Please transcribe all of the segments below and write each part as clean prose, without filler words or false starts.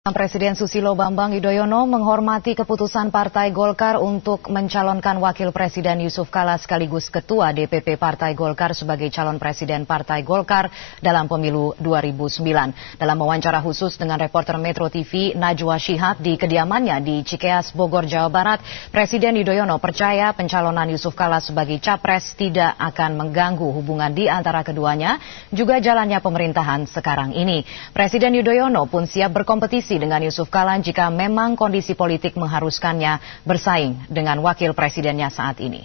Presiden Susilo Bambang Yudhoyono menghormati keputusan Partai Golkar untuk mencalonkan Wakil Presiden Yusuf Kala sekaligus Ketua DPP Partai Golkar sebagai calon Presiden Partai Golkar dalam pemilu 2009. Dalam wawancara khusus dengan reporter Metro TV Najwa Shihab di kediamannya di Cikeas, Bogor, Jawa Barat, Presiden Yudhoyono percaya pencalonan Yusuf Kala sebagai capres tidak akan mengganggu hubungan di antara keduanya, juga jalannya pemerintahan sekarang ini. Presiden Yudhoyono pun siap berkompetisi dengan Yusuf Kala jika memang kondisi politik mengharuskannya bersaing dengan wakil presidennya saat ini.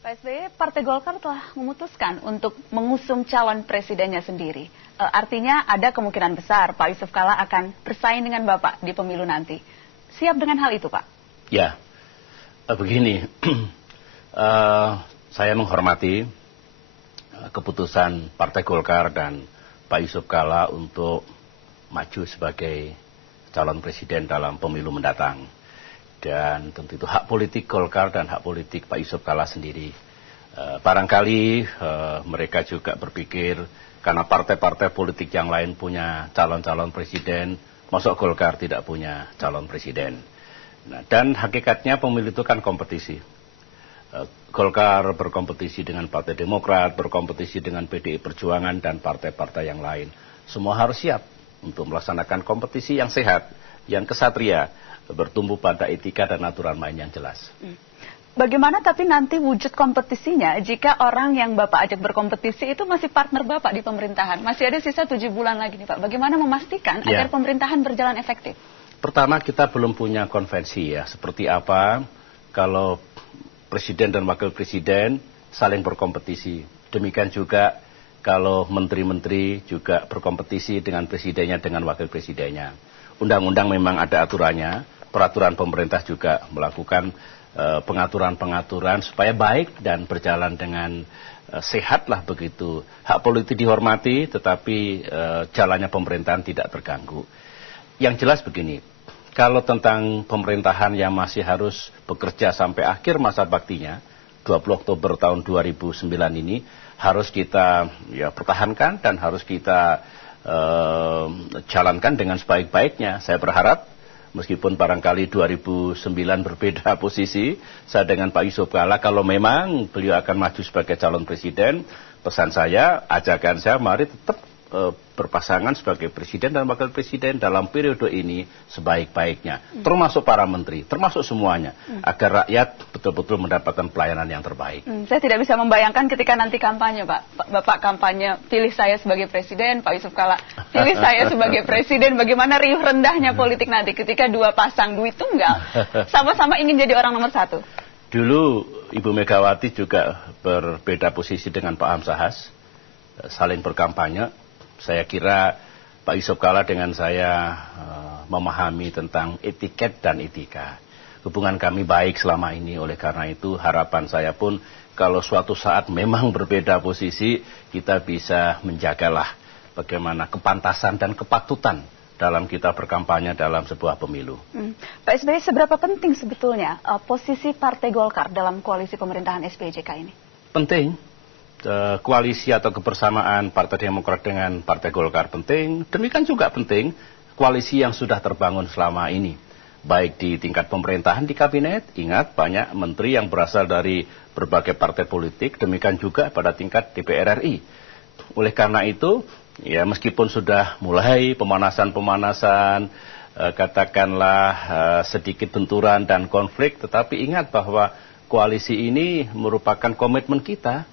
Pak SBY, Partai Golkar telah memutuskan untuk mengusung calon presidennya sendiri. Artinya ada kemungkinan besar Pak Yusuf Kala akan bersaing dengan Bapak di pemilu nanti. Siap dengan hal itu, Pak? Ya, begini, saya menghormati keputusan Partai Golkar dan Pak Yusuf Kala untuk maju sebagai calon presiden dalam pemilu mendatang. Dan tentu itu hak politik Golkar dan hak politik Pak Yusuf Kala sendiri. Barangkali mereka juga berpikir karena partai-partai politik yang lain punya calon-calon presiden, masuk Golkar tidak punya calon presiden. Nah, dan hakikatnya pemilu itu kan kompetisi. Golkar berkompetisi dengan Partai Demokrat, berkompetisi dengan PDI Perjuangan dan partai-partai yang lain. Semua harus siap untuk melaksanakan kompetisi yang sehat, yang kesatria, bertumbuh pada etika dan aturan main yang jelas. Bagaimana tapi nanti wujud kompetisinya jika orang yang Bapak ajak berkompetisi itu masih partner Bapak di pemerintahan? Masih ada sisa 7 bulan lagi nih Pak. Bagaimana memastikan agar pemerintahan berjalan efektif? Pertama, kita belum punya konvensi ya. Seperti apa kalau presiden dan wakil presiden saling berkompetisi. Demikian juga kalau menteri-menteri juga berkompetisi dengan presidennya, dengan wakil presidennya. Undang-undang memang ada aturannya, peraturan pemerintah juga melakukan pengaturan-pengaturan supaya baik dan berjalan dengan sehat lah begitu. Hak politik dihormati, tetapi jalannya pemerintahan tidak terganggu. Yang jelas begini, kalau tentang pemerintahan yang masih harus bekerja sampai akhir masa baktinya, 20 Oktober tahun 2009 ini, harus kita pertahankan dan harus kita jalankan dengan sebaik-baiknya. Saya berharap meskipun barangkali 2009 berbeda posisi, saya dengan Pak Yusuf Kala, kalau memang beliau akan maju sebagai calon presiden, pesan saya, ajakan saya, mari tetap berpasangan sebagai presiden dan wakil presiden dalam periode ini sebaik-baiknya. Termasuk para menteri, termasuk semuanya. Agar rakyat betul-betul mendapatkan pelayanan yang terbaik. Saya tidak bisa membayangkan ketika nanti kampanye, Pak. Bapak kampanye, pilih saya sebagai presiden, Pak Yusuf Kala, pilih saya sebagai presiden. Bagaimana riuh rendahnya politik nanti ketika dua pasang duit tunggal, sama-sama ingin jadi orang nomor satu. Dulu Ibu Megawati juga berbeda posisi dengan Pak Hamzahas, saling berkampanye. Saya kira Pak Yusuf Kala dengan saya memahami tentang etiket dan etika. Hubungan kami baik selama ini, oleh karena itu harapan saya pun kalau suatu saat memang berbeda posisi, kita bisa menjagalah bagaimana kepantasan dan kepatutan dalam kita berkampanye dalam sebuah pemilu. Pak SBY, seberapa penting sebetulnya posisi Partai Golkar dalam koalisi pemerintahan SBY-JK ini? Penting. Koalisi atau kebersamaan Partai Demokrat dengan Partai Golkar penting. Demikian juga penting koalisi yang sudah terbangun selama ini. Baik di tingkat pemerintahan di kabinet, ingat banyak menteri yang berasal dari berbagai partai politik, demikian juga pada tingkat DPR RI. Oleh karena itu, ya meskipun sudah mulai pemanasan-pemanasan, katakanlah sedikit benturan dan konflik, tetapi ingat bahwa koalisi ini merupakan komitmen kita,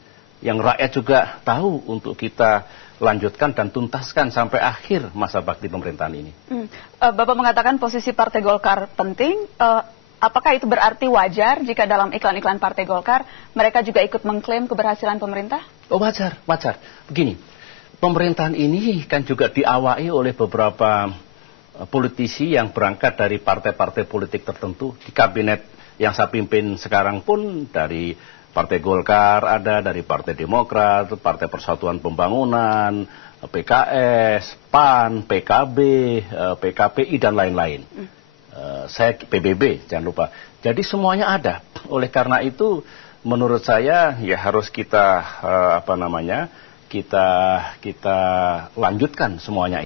yang rakyat juga tahu untuk kita lanjutkan dan tuntaskan sampai akhir masa bakti pemerintahan ini. Bapak mengatakan posisi Partai Golkar penting. Apakah itu berarti wajar jika dalam iklan-iklan Partai Golkar mereka juga ikut mengklaim keberhasilan pemerintah? Oh, wajar. Begini, pemerintahan ini kan juga diawai oleh beberapa politisi yang berangkat dari partai-partai politik tertentu. Di kabinet yang saya pimpin sekarang pun dari Partai Golkar ada, dari Partai Demokrat, Partai Persatuan Pembangunan, PKS, PAN, PKB, PKPI, dan lain-lain. Saya PBB, jangan lupa. Jadi semuanya ada. Oleh karena itu, menurut saya ya harus kita kita lanjutkan semuanya.